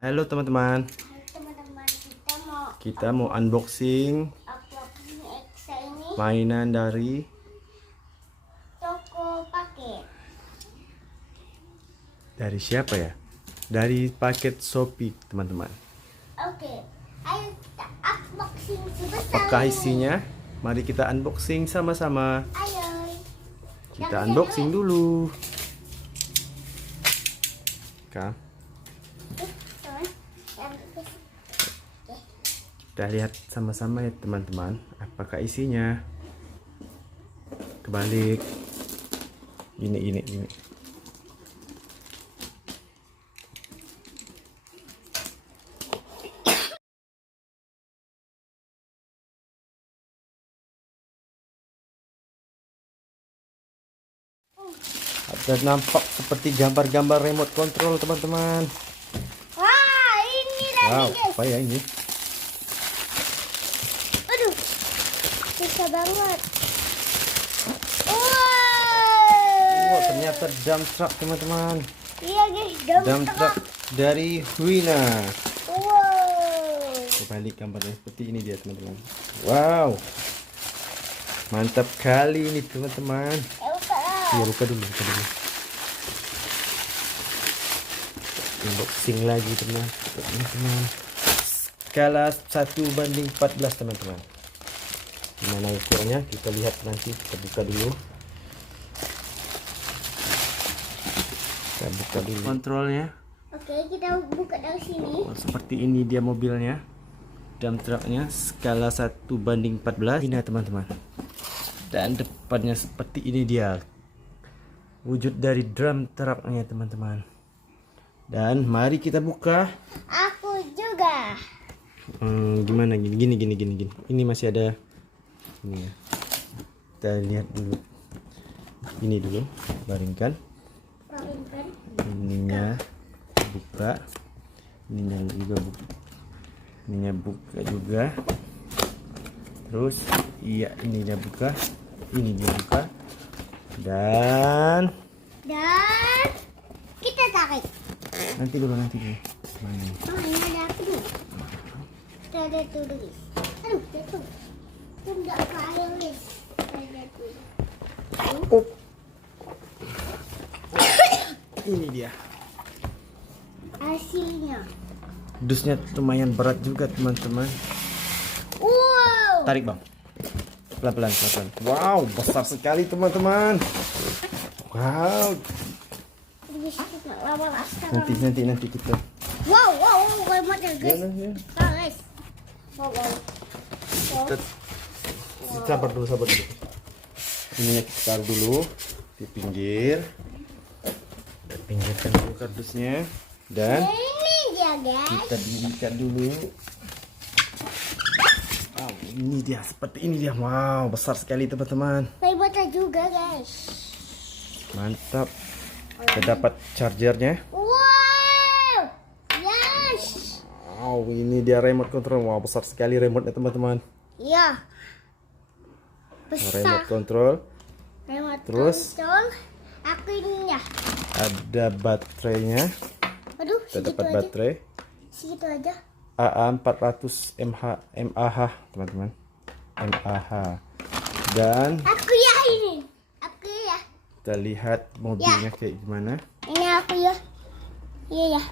Halo teman-teman, kita mau unboxing mainan dari toko paket. Dari siapa ya? Dari paket Shopee, teman-teman. Oke, ayo kita unboxing sebesar Apakah ini. isinya? Mari kita unboxing sama-sama. Ayo. Kita unboxing dulu. Oke, kita lihat sama-sama ya teman-teman. Apakah isinya? Kebalik. Ini. Ada nampak seperti gambar-gambar remote control teman-teman. Wah, ini lagi Wow, guys. apa ya ini? Aduh, susah banget. Wow. Oh, ternyata dump truck teman-teman. Iya guys, Dump truck dari Huina. Wow. Kebalik gambarnya seperti ini dia teman-teman. Wow, mantap kali ini teman-teman. Ya, buka dulu. Unboxing lagi teman-teman. Skala 1:14 teman-teman. Gimana ukurannya? Kita lihat nanti. Kita buka dulu. Kontrolnya. Oke, kita buka dari sini. Oh, seperti ini dia mobilnya. Dump trucknya skala 1:14 ini teman-teman. Dan depannya seperti ini dia wujud dari drum trucknya teman-teman. Dan mari kita buka. Aku juga. Gimana gini. Ini masih ada ini ya. Kita lihat dulu. Ini dulu, baringkan. Ininya buka. Ininya buka juga. Terus iya, ininya buka. Ini dia buka. Dan kita tarik. nanti dulu. Mana? Oh, ini ada apa nih? Kita ada tulis. Aduh, jatuh. Itu enggak kayu guys. Ada tulis. Oh. Ini dia. Hasilnya. Dusnya lumayan berat juga teman-teman. Wow. Tarik bang. Pelan-pelan. Wow, besar sekali teman-teman. Wow. Nanti kita. Wow, remote guys. Ya. Guys. Wow. Kita sabar dulu. Ininya kita taruh dulu di pinggir. Kita pinggirkan dulu kardusnya. Dan Ini dia guys. kita dirikan dulu. Wow, ini dia, seperti ini dia. Wow, besar sekali teman-teman. Remote juga guys. Mantap. Kita dapat chargernya. Wow. Yes. Wow, ini dia remote control. Wow, besar sekali remote-nya teman-teman. Iya. Remote Besar. control. Remote Terus? control. Aku ininya. Ada baterainya. Aduh, Kita segitu dapat aja. baterai Segitu aja. AA400 mAh, teman-teman. mAh. Dan Aku ya ini. Aku ya. kita lihat mobilnya kayak gimana. Ini aku ya. Iya ya.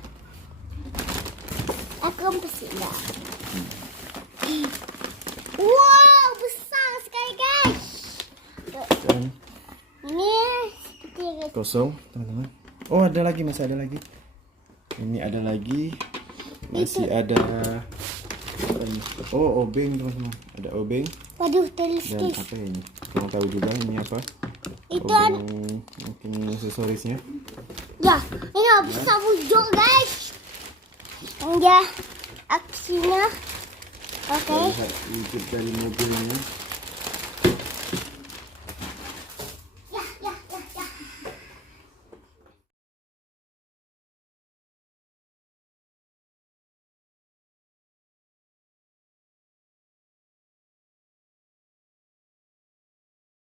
Aku pasti ya. Wow, besar sekali guys. Dan Ini seperti guys. kosong, teman-teman. Oh, masih ada lagi. Ini ada lagi. Masih ada apa ini? Oh, obeng, teman-teman. Ada obeng. Waduh, tulis Dan guys. apa ini? Kurang tahu juga ini apa. Itu Obeng, mungkin aksesorisnya. ya, ini bisa wujud guys. Ya, aksinya. Oke. Kita lihat wujud dari mobilnya. Ya.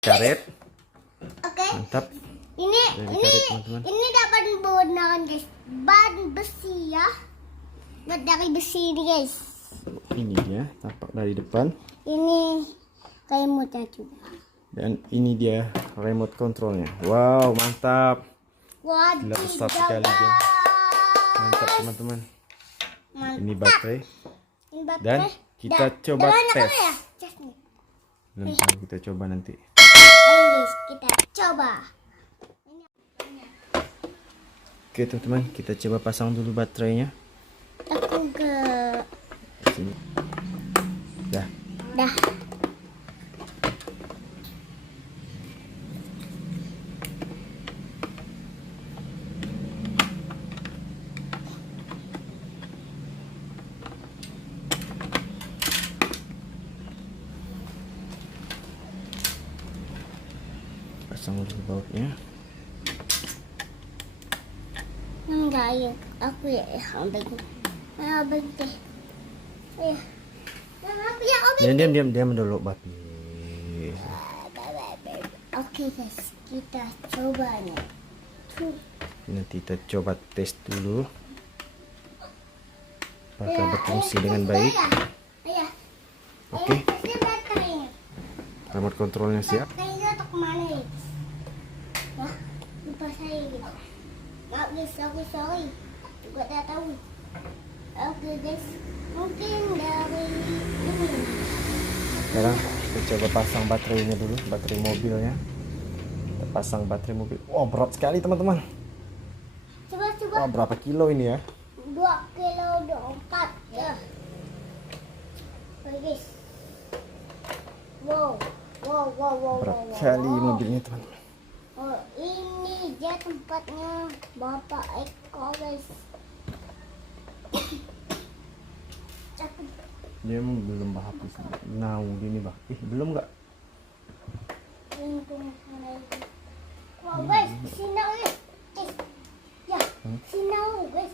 Karet. Oke. Mantap. Ini Dari karet, teman-teman. ini dapat menggunakan guys ban besi ya. buat dari besi ini guys. Ini dia tampak dari depan. Ini remote-nya juga. Dan ini dia remote controlnya. Wow, mantap. Wah, Gila, besar sekali dia. Mantap teman-teman. Ini baterai. Ini baterai. Dan kita coba banyak tes. apa ya? Cas nih. Belum tahu, kita coba nanti. Ayo guys, kita coba. Oke teman-teman, kita coba pasang dulu baterainya. Aku ke Sini. Dah. dah. Pasang dulu bautnya. Enggak ya, aku ya ambil. Ambil deh. Ya. Aku ya ambil. Diam dulu, Bapi. Oke guys, kita coba nih. Nanti kita coba tes dulu. Apakah berfungsi dengan baik? Ayah. Oke. Ini baterainya. Remote controlnya siap. Baterainya untuk kemana ya? Wah, lupa saya gitu. Maaf guys, aku sorry. Juga tak tahu. Oke guys, mungkin dari ini. Sekarang kita coba pasang baterainya dulu, baterai mobilnya. Kita pasang baterai mobil. Wah, berat sekali teman-teman. Coba. Wah, berapa kilo ini ya? 2 kilo 24 ya. Oke guys. Wow. Berat sekali mobilnya teman-teman. Oh, ini dia tempatnya Bapak Eko guys. Dia emang belum habis. Nah, gini bah. Belum nggak? Wow guys, sinau guys. Ya, sinau guys.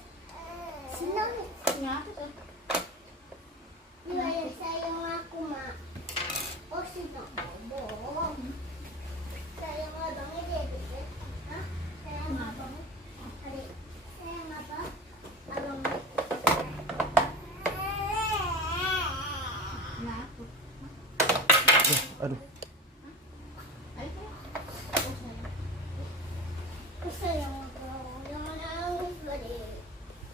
Sinau guys. Kenapa tuh? Iya, sayang aku mak. Oh, sinau. Sayang abangnya dia gitu. Hah? Sayang abang. Adik. Sayang apa? Abang. Aduh. Aku sayang abang. Jangan nangis balik.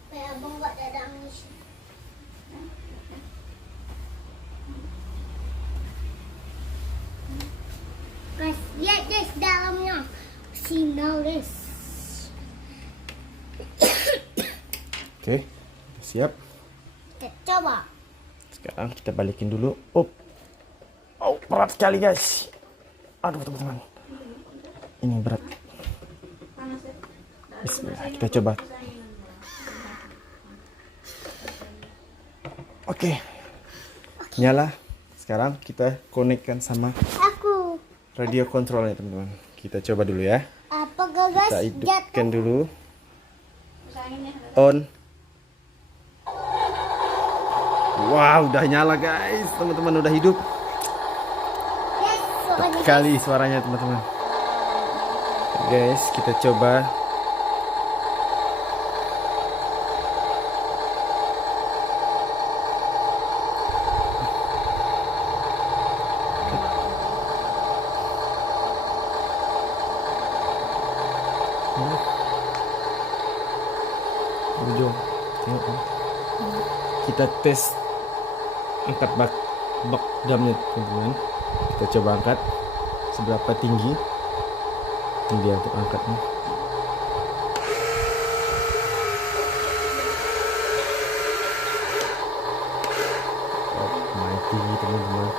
Kayak abang gak ada nangis. Guys, lihat guys dalamnya. Sinau guys. Oke, siap. Kita coba. Sekarang kita balikin dulu. Oh, berat sekali guys. Aduh teman-teman. Ini berat. Bismillah, kita coba. Oke. Nyala. Sekarang kita konekkan sama Aku. radio kontrolnya teman-teman. Kita coba dulu ya. Apa guys? Kita hidupkan dulu. On. Wow, udah nyala guys. Teman-teman udah hidup. Yes, suaranya. Kali suaranya teman-teman. Guys, kita coba. Ujung. Tengok. Kita tes angkat bak damnya teman-teman. Kita coba angkat seberapa tinggi. Ini dia untuk angkatnya. Oh, main tinggi teman-teman.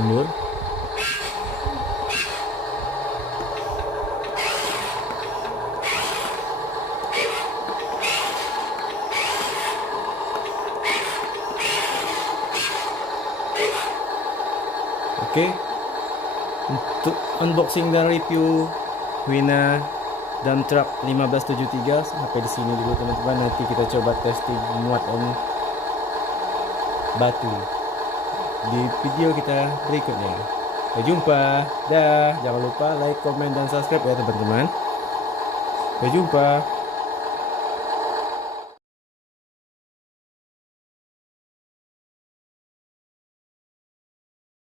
Mundur. Oke. Untuk unboxing dan review Wina dump truck 1573 sampai di sini dulu teman-teman. Nanti kita coba testing muat batu di video kita berikutnya. Sampai jumpa. Dah, jangan lupa like, komen, dan subscribe ya teman-teman. Sampai jumpa.